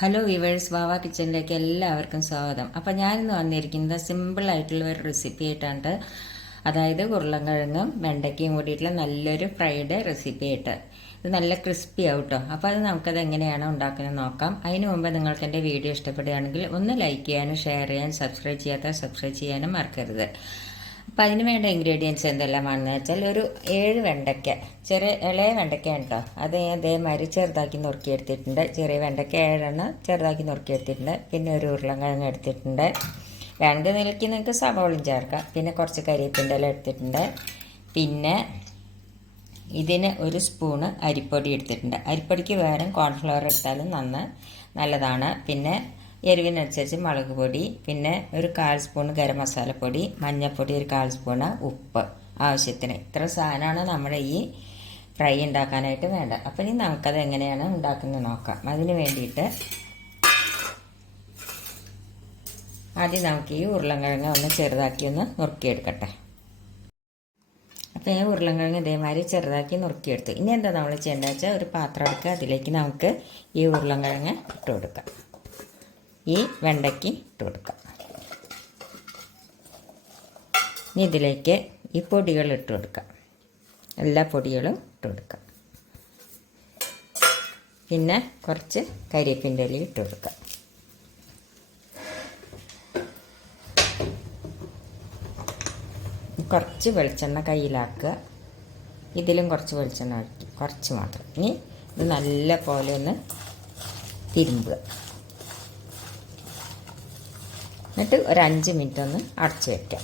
Hello viewers വാവ കിച്ചണിലേക്ക് എല്ലാവർക്കും സ്വാഗതം. അപ്പം ഞാനിന്ന് വന്നിരിക്കുന്നത് സിമ്പിൾ ആയിട്ടുള്ള ഒരു റെസിപ്പി ആയിട്ടാണ്. അതായത് ഉരുളൻകിഴങ്ങും വെണ്ടയ്ക്കയും കൂടിയിട്ടുള്ള നല്ലൊരു ഫ്രൈഡ് റെസിപ്പി ആയിട്ട്. ഇത് നല്ല ക്രിസ്പി ആവും കേട്ടോ അപ്പോൾ അത് നമുക്കത് എങ്ങനെയാണ് ഉണ്ടാക്കുന്നത് നോക്കാം. അതിന് മുമ്പ് നിങ്ങൾക്ക് എന്റെ വീഡിയോ ഇഷ്ടപ്പെടുകയാണെങ്കിൽ ഒന്ന് ലൈക്ക് ചെയ്യാനും ഷെയർ ചെയ്യാനും സബ്സ്ക്രൈബ് ചെയ്യാത്ത സബ്സ്ക്രൈബ് ചെയ്യാനും മറക്കരുത്. അപ്പം അതിന് വേണ്ട ഇൻഗ്രീഡിയൻസ് എന്തെല്ലാമാണെന്ന് വെച്ചാൽ ഒരു ഏഴ് വെണ്ടയ്ക്ക ചെറിയ ഇളയ വെണ്ടയ്ക്ക ഉണ്ടോ? അത് അതേമാതിരി ചെറുതാക്കി നുറുക്കിയെടുത്തിട്ടുണ്ട് ചെറിയ വെണ്ടയ്ക്ക ഏഴെണ്ണം ചെറുതാക്കി നുറുക്കിയെടുത്തിട്ടുണ്ട് പിന്നെ ഒരു ഉരുളൻകിഴങ്ങ് എടുത്തിട്ടുണ്ട്. വേണ്ട നിലയ്ക്ക് നിങ്ങൾക്ക് സവോളും ചേർക്കാം. പിന്നെ കുറച്ച് കരിയപ്പിന്റെ ഇല എടുത്തിട്ടുണ്ട്. പിന്നെ ഇതിന് ഒരു സ്പൂണ് അരിപ്പൊടി എടുത്തിട്ടുണ്ട്. അരിപ്പൊടിക്ക് പകരം കോൺഫ്ലവർ എടുത്താലും നന്ന് നല്ലതാണ്. പിന്നെ എരിവിനനുസരിച്ച് മുളക് പൊടി പിന്നെ ഒരു കാൽ സ്പൂൺ ഗരം മസാലപ്പൊടി മഞ്ഞൾപ്പൊടി ഒരു കാൽ സ്പൂൺ ഉപ്പ് ആവശ്യത്തിന്. ഇത്ര സാധനമാണ് നമ്മുടെ ഈ ഫ്രൈ ഉണ്ടാക്കാനായിട്ട് വേണ്ട അപ്പം ഇനി നമുക്കത് എങ്ങനെയാണ് ഉണ്ടാക്കുന്നത് നോക്കാം. അതിന് വേണ്ടിയിട്ട് ആദ്യം നമുക്ക് ഈ ഉരുളൻകിഴങ്ങ് ഒന്ന് ചെറുതാക്കി ഒന്ന് നുറുക്കിയെടുക്കട്ടെ. അപ്പോൾ ഞാൻ ഉരുളൻകിഴങ്ങ് ഇതേമാതിരി ചെറുതാക്കി നുറുക്കിയെടുത്തു. ഇനി എന്താ നമ്മൾ ചെയ്യേണ്ടത് വെച്ചാൽ ഒരു പാത്രം എടുക്കുക അതിലേക്ക് നമുക്ക് ഈ ഉരുളൻകിഴങ്ങ് ഇട്ട് ഈ വെണ്ടയ്ക്ക് ഇട്ട് കൊടുക്കാം. ഇനി ഇതിലേക്ക് ഈ പൊടികൾ ഇട്ട് കൊടുക്കാം. എല്ലാ പൊടികളും ഇട്ട് കൊടുക്കാം. പിന്നെ കുറച്ച് കരിയേപ്പിന്റെ ഇല ഇട്ട് കൊടുക്കാം. കുറച്ച് വെളിച്ചെണ്ണ കയ്യിലാക്കുക. ഇതിലും കുറച്ച് വെളിച്ചെണ്ണ ഒഴിക്കും. കുറച്ച് മാത്രം. ഇനി ഇത് നല്ല പോലെ ഒന്ന് തിരുമ്പുക. എന്നിട്ട് ഒരു അഞ്ച് മിനിറ്റ് ഒന്ന് അടച്ച് വയ്ക്കാം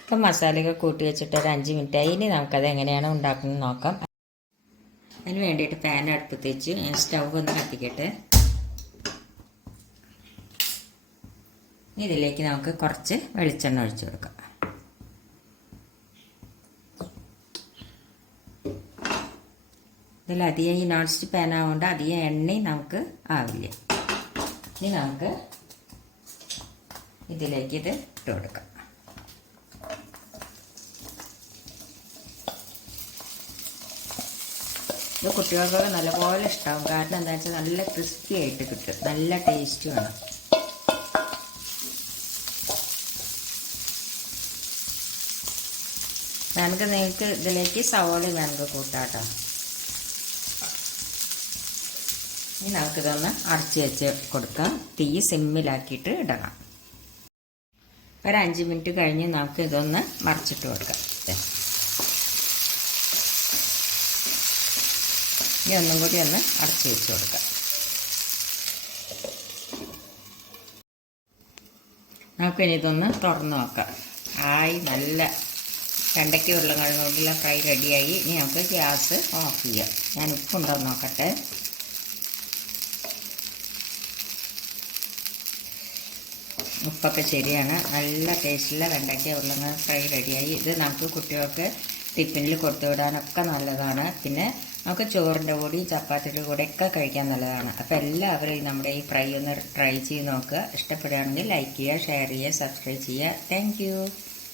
ഇപ്പം മസാലയൊക്കെ കൂട്ടി വെച്ചിട്ട് ഒരു അഞ്ച് മിനിറ്റ് ആയി. ഇനി നമുക്കത് എങ്ങനെയാണ് ഉണ്ടാക്കുന്നത് നോക്കാം. അതിന് വേണ്ടിയിട്ട് പാൻ അടുപ്പത്ത് വെച്ച് സ്റ്റൗ ഒന്ന് കത്തിക്കട്ടെ. ഇതിലേക്ക് നമുക്ക് കുറച്ച് വെളിച്ചെണ്ണ ഒഴിച്ചു കൊടുക്കാം. ഇതിൽ അധികം ഈ നോൺ സ്റ്റിക്ക് പാൻ ആവുകൊണ്ട് അധികം എണ്ണയും നമുക്ക് ആവില്ല. ഇനി നമുക്ക് ഇതിലേക്ക് ഇത് ഇട്ട് കൊടുക്കാം ഇത് കുട്ടികൾക്കൊക്കെ നല്ലപോലെ ഇഷ്ടമാവും കാരണം എന്താ വെച്ചാൽ നല്ല ക്രിസ്പി ആയിട്ട് കിട്ടും. നല്ല ടേസ്റ്റ് വേണം നമുക്ക് നിങ്ങൾക്ക് ഇതിലേക്ക് സവോള ഞങ്ങൾക്ക് കൂട്ടാട്ടോ ഇനി നമുക്കിതൊന്ന് അടച്ച് വെച്ച് കൊടുക്കാം. തീ സിമ്മിലാക്കിയിട്ട് ഇടണം. ഒരു അഞ്ച് മിനിറ്റ് കഴിഞ്ഞ് നമുക്ക് ഇതൊന്ന് മറിച്ചിട്ട് കൊടുക്കാം ഇനി ഒന്നും കൂടി ഒന്ന് അടച്ച് വെച്ച് കൊടുക്കാം. നമുക്കിനി ഇതൊന്ന് തുറന്ന് നോക്കാം. ആയി നല്ല വെണ്ടയ്ക്ക് ഉരുളങ്ങൾ കൊണ്ടുള്ള ഫ്രൈ റെഡിയായി ഇനി നമുക്ക് ഗ്യാസ് ഓഫ് ചെയ്യാം. ഞാൻ ഉപ്പുണ്ടോ നോക്കട്ടെ. ഉപ്പൊക്കെ ശരിയാണ്. നല്ല ടേസ്റ്റുള്ള വെണ്ടയ്ക്ക ഉള്ളങ്ങ ഫ്രൈ റെഡിയായി ഇത് നമുക്ക് കുട്ടികൾക്ക് ടിഫിനിൽ കൊടുത്തു വിടാനൊക്കെ നല്ലതാണ്. പിന്നെ നമുക്ക് ചോറിന്റെ കൂടി ചപ്പാത്തിയുടെ കൂടെ ഒക്കെ കഴിക്കാൻ നല്ലതാണ്. അപ്പോൾ എല്ലാവരും നമ്മുടെ ഈ ഫ്രൈ ഒന്ന് ട്രൈ ചെയ്ത് നോക്കുക. ഇഷ്ടപ്പെടുകയാണെങ്കിൽ ലൈക്ക് ചെയ്യുക ഷെയർ ചെയ്യുക സബ്സ്ക്രൈബ് ചെയ്യുക. താങ്ക്